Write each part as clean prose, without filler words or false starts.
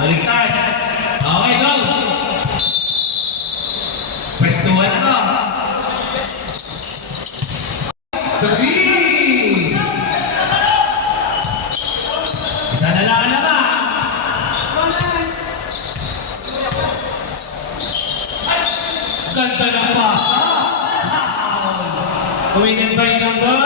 Baliktad. Okay, go. Pwestuhan na. Three. Isa na lang na. Ganda ng pasa. Committed by number.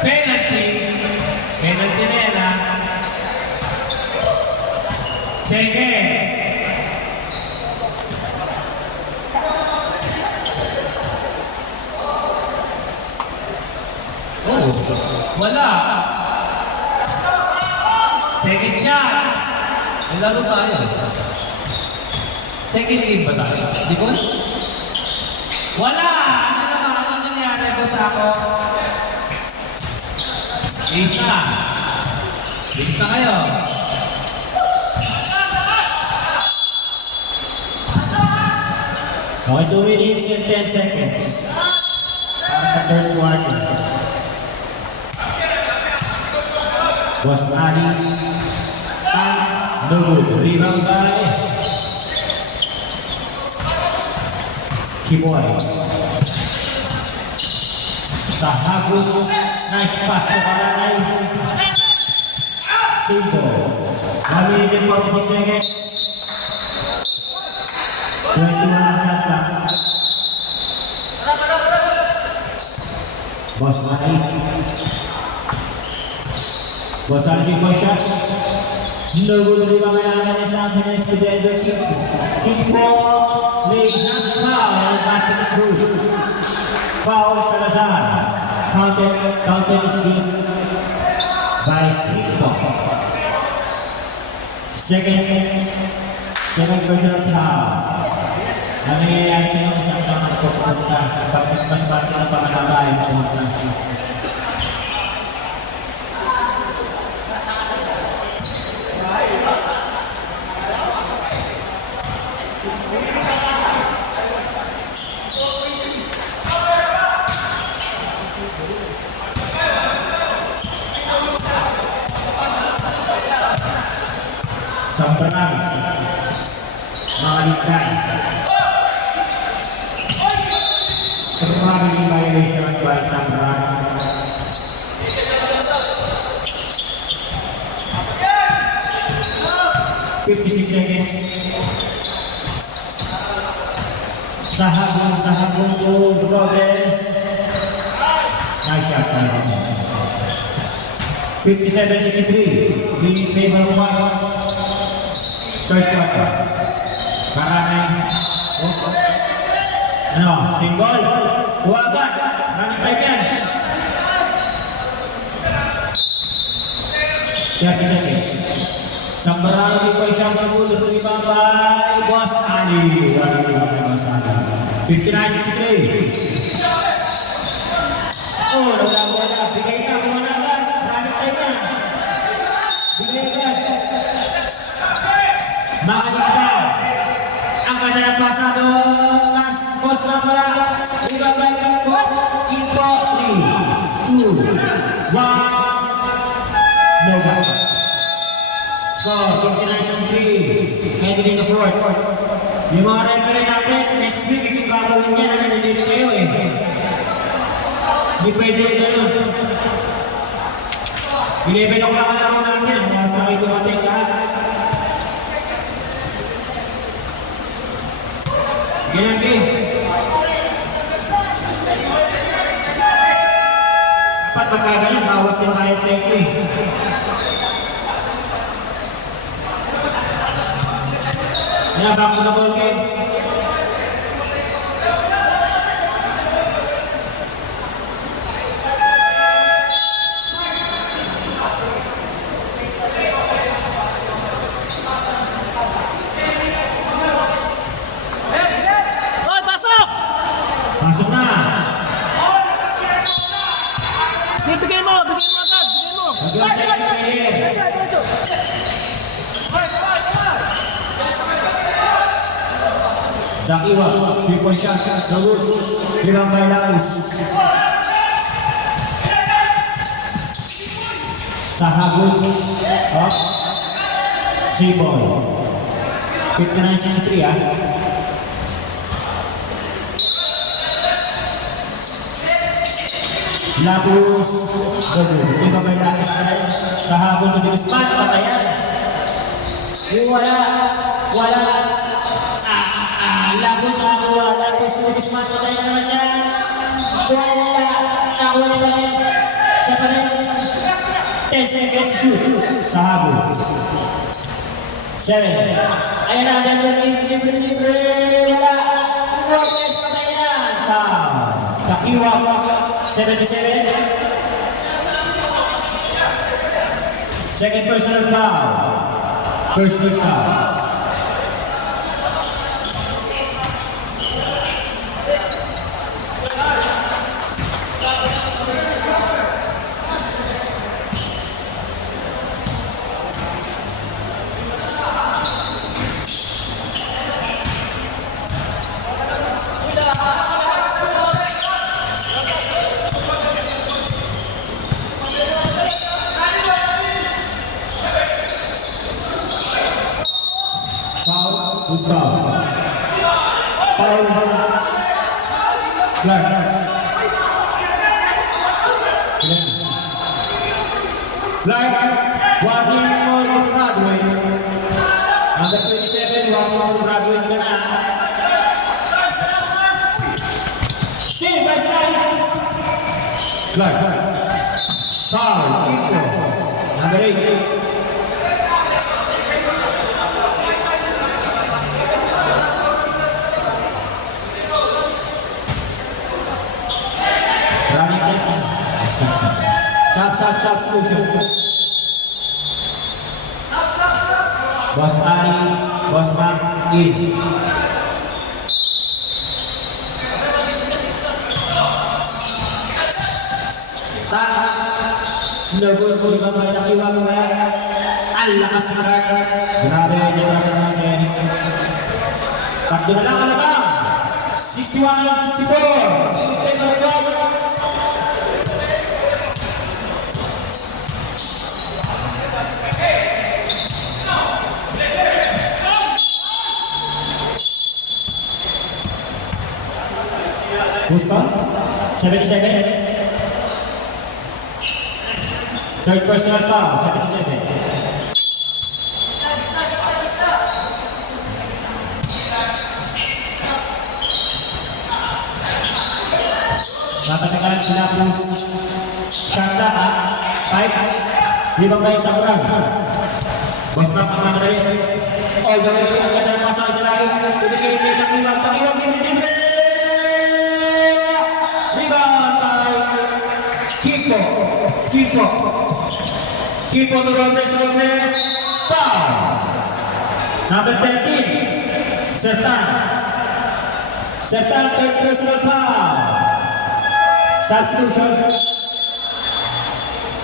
Penalty. Penalty na yan, ha? Second. Oh, wala. Second shot. May laro tayo. Second game ba tayo? Di ko? Wala! Ano naman? Ano nangyari? Basta ako. Ace na. Ace na kayo. Okay, 2 minutes and 10 seconds. Para sa third quarter. Boss Ali. No good. Rebound by Kiboy. Sa hagod. Nice pass to Karanay. Simple. 1 minute and 46 seconds. 21 shot clock. Boss Ali. Boss Ali po shot. No good. Rebound kailangan niya sa akin to the other team. Kimpo. League not foul. And basket is good. Foul Salazar. Counted is good by Kimpo. Second personal foul. Ang nangyayari sa inyo isang sama na pupunta. Tapos mas parte ng pangalaba ay pumunta. Samperan mengalihkan terlalu violation by Samperan. Fifty seconds. Sahagun to progress. Nice shot. 57-63 in favor of one. Third quarter. Karanay. Ano? Single. Huwagan. Running time yan. 30 seconds. Sambarano di po isang pagulot ng ibang by Boss Ali. Walang ibang by Boss Ali. 59-63. Oh, wala. Bigay ka. Wala ka. Running time yan. Bigay ka. Makalita ang ganda ng pasado mas Boss Sambarano ibabalik po Kimpo 3, 2, 1 no basket. Score 59-63 heading in the fourth. Yung mga referee natin next week yung gagawin niya na nandito kayo hindi pwede yun ganun. 11 o'clock ang laro natin ang oras na kayo dumating lahat. Ginampi. Dapat magkagalan, bawas din tayo sa ito Ayan, back to the ball game. Pasok na. Bigay mo agad, bigay mo. Diretso. Dakiwa, 3-point shot, Dawood, Hirang Bailaus. Sahagun, Sibol. 59-63 ah. Labus. Hindi ba may lapis na rin? Sa habon ng Guzman, patayan. Yung wala. Labus na nakuha. Labus ng Guzman, patayan naman yan. Wala. Nakuha na rin. Siya pa rin. 10 seconds shoot. Sa habon. 7. Ayan na, libre. Wala. Robles, patayan. Takiwa. 77. Second personal foul. First team foul. Gustav. Paul. Clark. Clark. Walking more graduate. Number 27, walking more graduate ka na. Steve, that's right. Clark. Paul. Kiko. Number 8. Sub solution. Boss Ali, Boss Mark, in. Nagul ko ibang may nakiwa mo kaya. Ang lakas na karat. Sinabi niya para sa mga sa'yo. Takdo na lang kalabang. 61-64. Take a break. Gusto? 77. Third personal foul, 77. Matatagal sila plus Shanta ha? 5. Limang kayo sa kurang. Boss na pangangay. All the way to ang ganda ng pasang sila. Tumikinig ng limang. Takiwag libre. Kiko to Robles, foul. Number 13, Sertan, third personal foul. Substitution.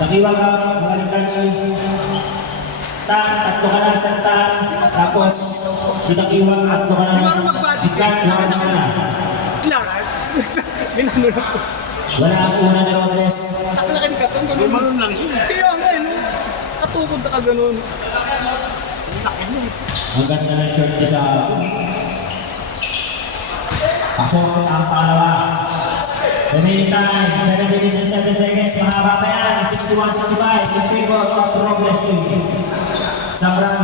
Takiwag ka, bumalikan ni tatlo ka na, Sertan. Tapos, si Takiwag, tatlo ka na. Si Clark, wala na ka na. Clark. Ginano na po. Wala ang una ni Robles. Taklakin ka itong ganun. Maroon lang siya. Kaya nga no? Katukod na ka ganun. Laki mo. Ang ganda ng short niya sa pasok ang pangalawa. Remaining time, 7 minutes and 7 seconds. Mahaba pa yan, 61-65. In favor of Robles team. Sobrang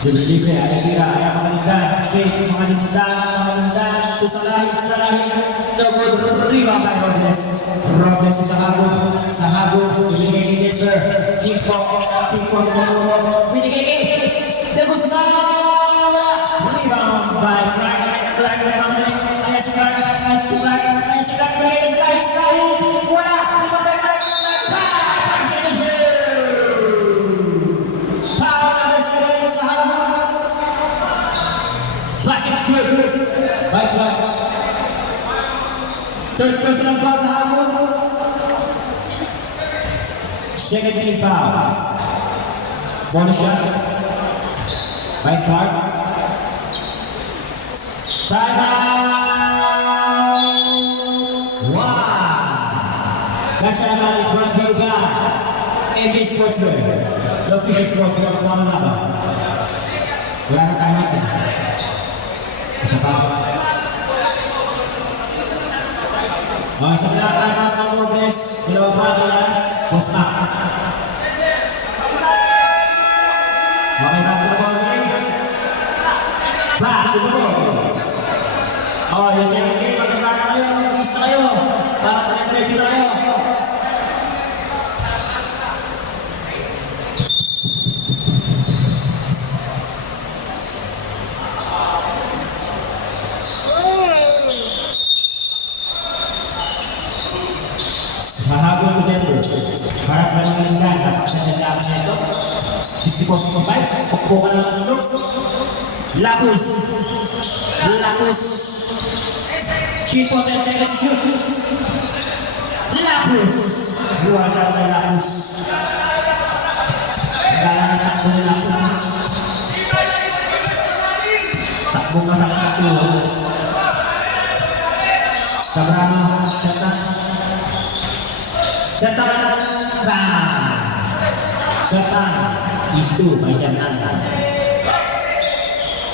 libre-libre, aligira, ayaw makalindan. Face, makalindan. Kusalahin. Double rebound by Robles. Robles sa habon. Binigay ni Denver. Kiko. Binigay ni De Guzman. Rebound by Clark. Ayan si Clark. Binigay ni Clark. Wala. Rebound by Clark. Power number 7 sa habon. Basket good. By Clark. Third personal foul sa habon. Second team foul. Bonus shot. By Clark. Time out. Wow. That's how is brought to you by MB Sportswear. The official sports for the one laban. Wala na tayo natin. Isa pa. Isa pa tayo ng Robles. Dalawa pa yan. Posta. Okay ba po na ba? Ba, ito po. Yes, okay. Magkakala kayo. Mag-iis na kayo. Para pa-ready tayo. Mahabol ko Denver. Para sa mga kalingan, napakasandalaman na ito. 64-65. Pukpukan ng tulog. Lapus. Lapus. Kipo 10 seconds shoot. Lapus. Luar siya ng Lapus. Nagkala ng takbo ng Lapus. Takbo masakit ng tulog. Sabrano. Setan. Setan. Bang. Setan. Itu. May setan.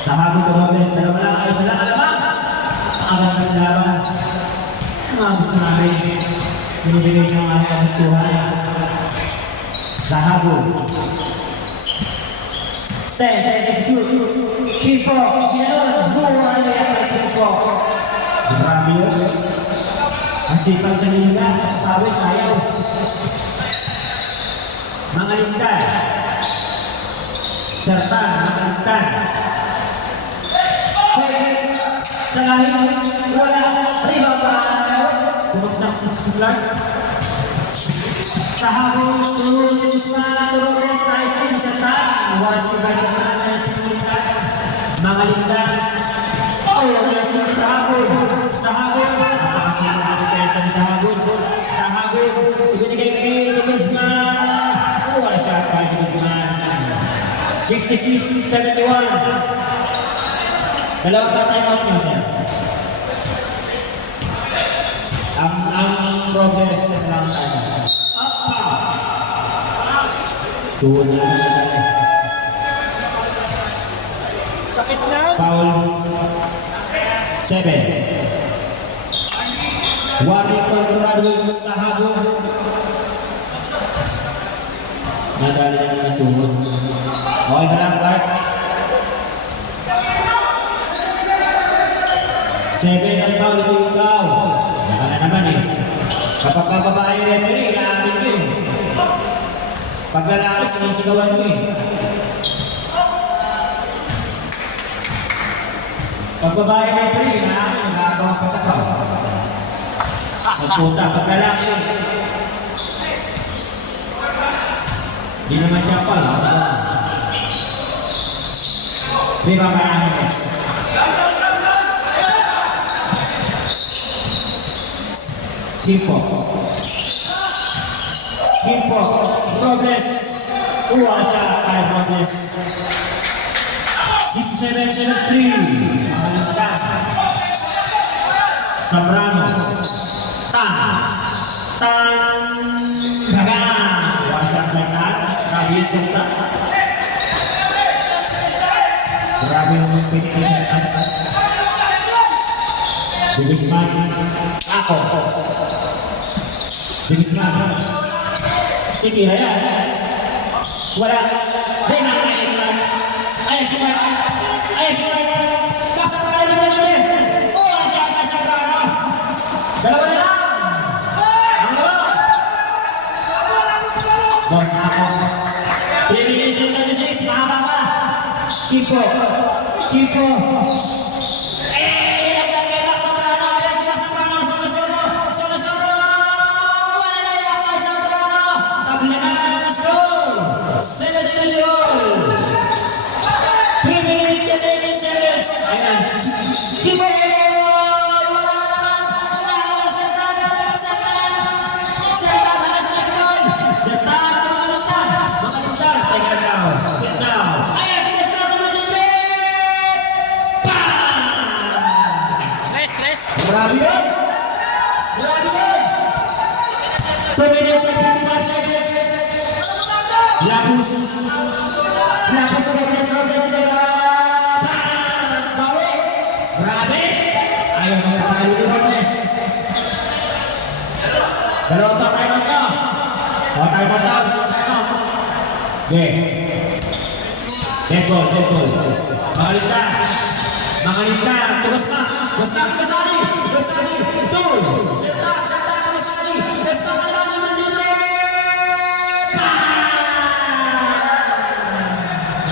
Sa habang Robles, dalawa lang ay sila alamang. Ang agad ng laban. Mga gusto namin. Binibigay ng mga kagustuhan. Sa habang. 10 seconds shoot. Kipo. Ganoon. Buhay na yan ay Kipo. Grabe yun. Masipag sa nila. Sa pawis. Ayaw. Mga lintan. Sertan. Mga lintan. Sa lahing wala, riba pa bumagsak sa susulan. Sa habang tulungs na Robles na isang Sertan, waras na gano'n na sa lintan. Mga lintan, walas na sa habon. Sa habon, napakasama na depensa sa habon. Sa habon, ibinigay kay Guzman. Walas siya kay Guzman. 66-71. Dalawang time out nyo siya. Ang Robles sa dalawang time out. Up pa! Tuwod na lang na. Sakit na. Foul. 7. Wari Colorado sa habon. Nadali na lang tuwod. Okay ka lang, Clark. 7 ang foul ito ikaw. Baka na naman eh. Kapag babae referee, inaamin mo eh. Pag lalaki, sinisigawan mo eh. Pag babae referee, inaamin, nagkakawang pa sa foul. Magpunta, pag lalaki eh. Hindi naman siya foul. Di ba kaya next? Kipo. Kipo. Robles. Uwa siya kay Robles. 67-73. Mahalingkan. Sabrano. Tan. Tan. Bagan. Uwa siya kay Tan. Grabe yung senta. Grabe yung pinitisan. Bigisman. Ako. Bigisman. Titira yan. Wala. Rena kain lang. Ay, sumat. Ay, sumat. Kasang kaya naman namin. Oh, siya ka sa brano. Dalawa na lang. Ang dalawa. Boss na ako. 3 minutes and 36. Mahaba pa. Kipo. Kipo. Grabe yun! Grabe yun! 2 minutes and 55 seconds! Lapus na Robles bawi. Grabe. Ayaw mo yung pangalan ni Robles. Dalawa pa tayo mo. O tayo mo daw. Okay. Dead ball. Mangalita. Tugas na. Basta Kasari. Tul. Serta Kasari. Basta kalani mandiri.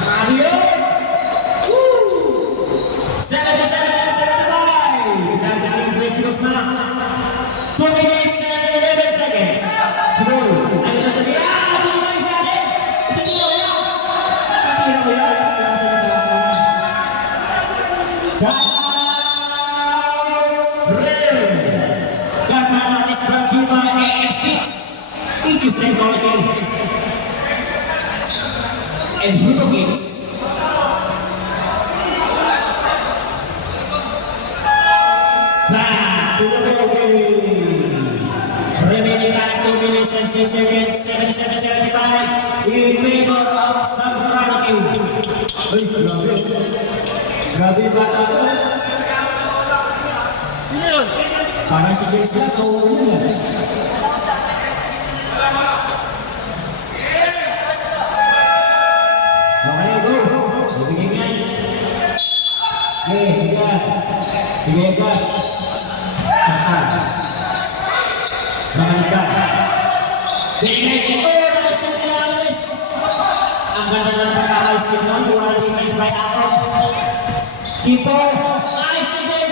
Mario. 77-75. Dagdagan Gracie Guzman. 2 minutes and 11 seconds. Tul. Ano na tadi? Tumay sa atin. Ito nila yan. Gata is brought to you by AF Speeds, Features Technology, and Hugo Games. Back to the ball game. Remaining time 2 minutes and 6 seconds, 77-75 in favor of Zamfara King. Ay, grabe yung bata ko. Sino yun? Para si James lang, kauwi yun. Okay, go. Ibigay nga. Okay, bigay ka. Saka. Makalikan. Bigay ito. Talas ng pinakalis. Ang ganda ng pagkakalis din nun. Buwan na defense by Akon. Kipo. Nice to them.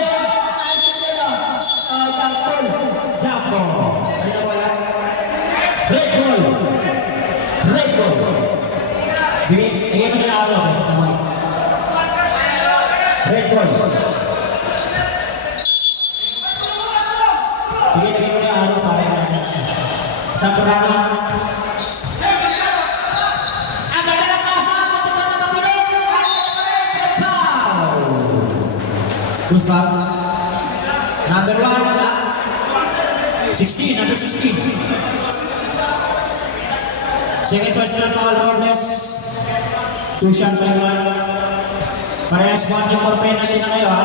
Jumbo. Ano wala? Red ball. Bigay mo nila araw. Red ball. Sige, lagay mo nila araw para yan. Zamfara. Ang ganda ng pasa. Punta na kapiling. Gusto? Number 1, wala. 16, number 16. Second personal foul, Robles. 2 shot by 1. Parehas 1 yung more penalty na kayo, ha?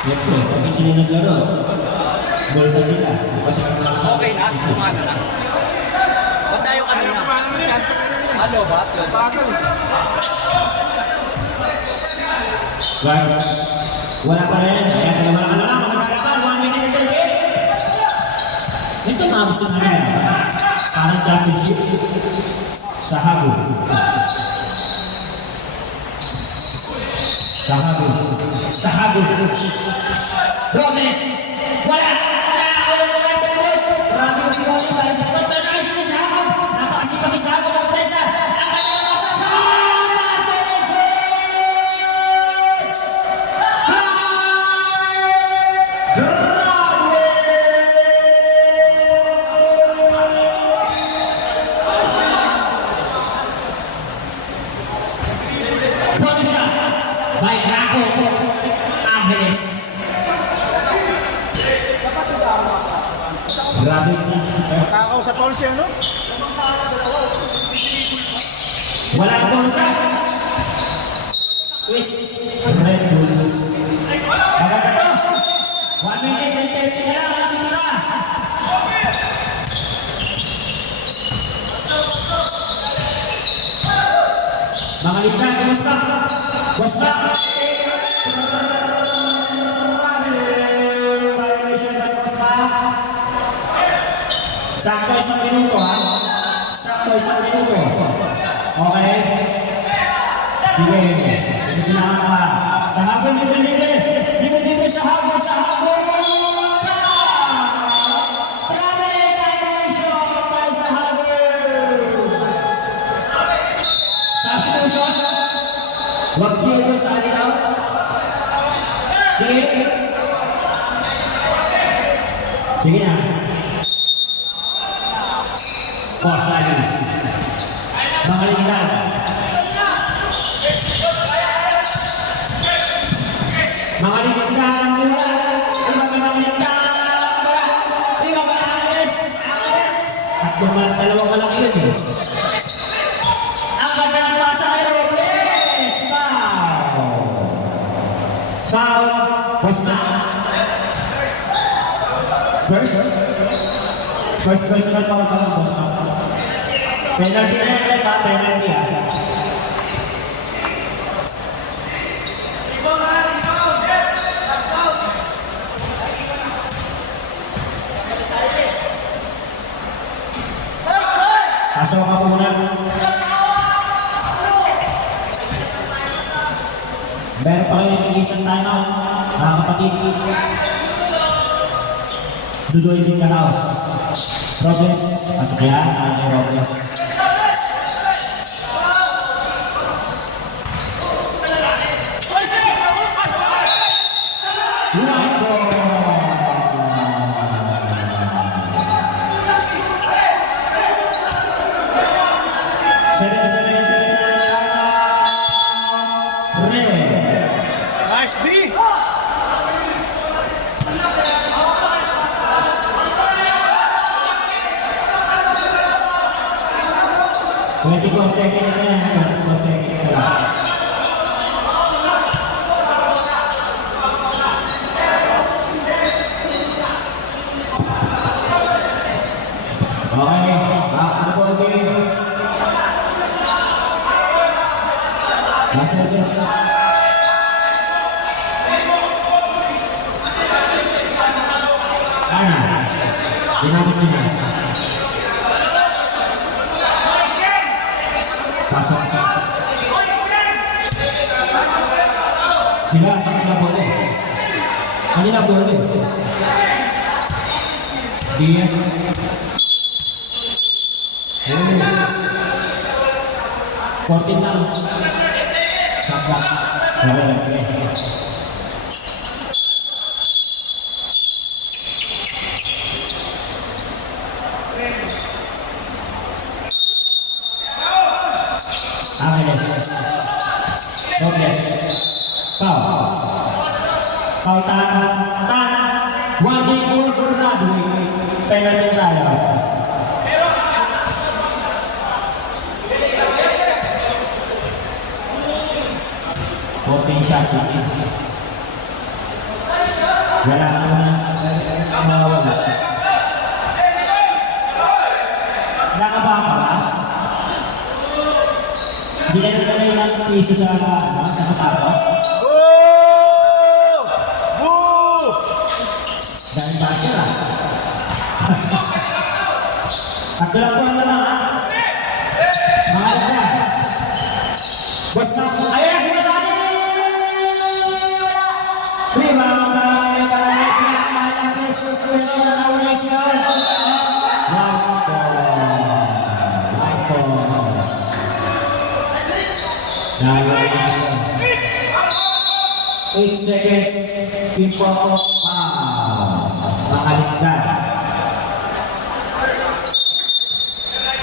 Siyempre, pag sila naglaro, bolta sila. Kasi Okay na, sumana lang. Ba't tayo kanina? Ano ba? Bagal eh. Right. Wala pa rin. Ayan, dalawa na lang. Magkakapan. 1 minute and 38. Ito mga gusto na rin. Parang championship. Sa habol. Robles. Wala. Wala sa likod. Grabe yung pinuli sa likod. Nice to sa habol. Napakasipag sa habol ng presa. Ang kanyang masang by Raco Angeles. Grabe Takaw sa tol siya, no? wala akong shot. Which Red Bull. Maganda to. 1 minute and 30 na lang. Dito na. Mga ligtan, kumusta? Kumusta? Sakto 1 minuto, ha? Sakto 1 minuto. Okay? Sige. Sige na ka. Sa habol, libre. Libre sa habol, sa habol. Travel dimension para sa habol. Substitution. Huwag siya sa alinaw. Sige. Sige na. Pause lagi. Mga ligtan. Mga ligtan ang mula. Mga ligtan. Dalawang malaki yun eh. Ang ganda ng pasa kay Robles! Foul! Foul! Posta! First personal pa ka ng posta. Penalty na yan pa, penalty ah. Pasok ka muna. Meron pa kayo yung isang timeout, mga kapatid. Dudoy is in the house. Robles, pasok yan, Robles. White ball. Nice D! 24 seconds na yan. 24 seconds na lang. Okay, back to the ball game. Nasa dyan. Ana, ginamit niya. Pasok. Sila, sa kanila bola. Kanila bola. Dia. Hello. 14 lang. Sabat. Ángeles. Robles. Foul. Foul tahan. One game more for Radwick. Penalty tayo. Voting shot lagi. Wala na mawawala. Nakabaka ka? Hindi ka na ilang piso sa sapatos? Boo! Boo! Dahil basher ah. Pagdalang buwan na lang ah. Mga na. Boss na. Ayan na sinasabi! Wala! Rebound na may kalamit na ang preso ko na nakawala siya. White ball. Dahil 8 seconds. Pimpo ako. Makaligdan.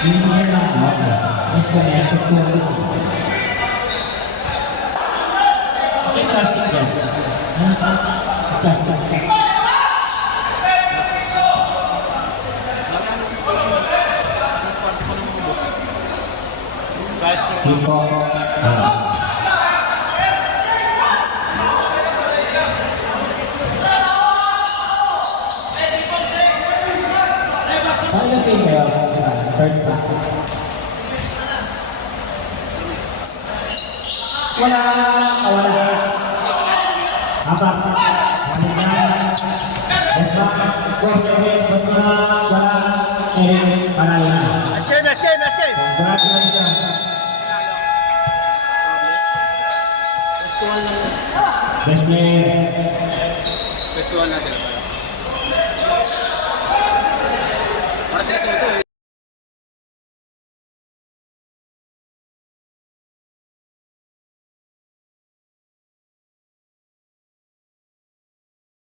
Hindi mo yan lang. Basta na kasi plastic yan. Sa plastic. Pimpo. Paano team kayo? Third pack. Wala. Apat. Basta. 4 seconds. Basta wala. Panalo na. Nice game, nice game, nice game! Congratulations. Best player. Festival natin.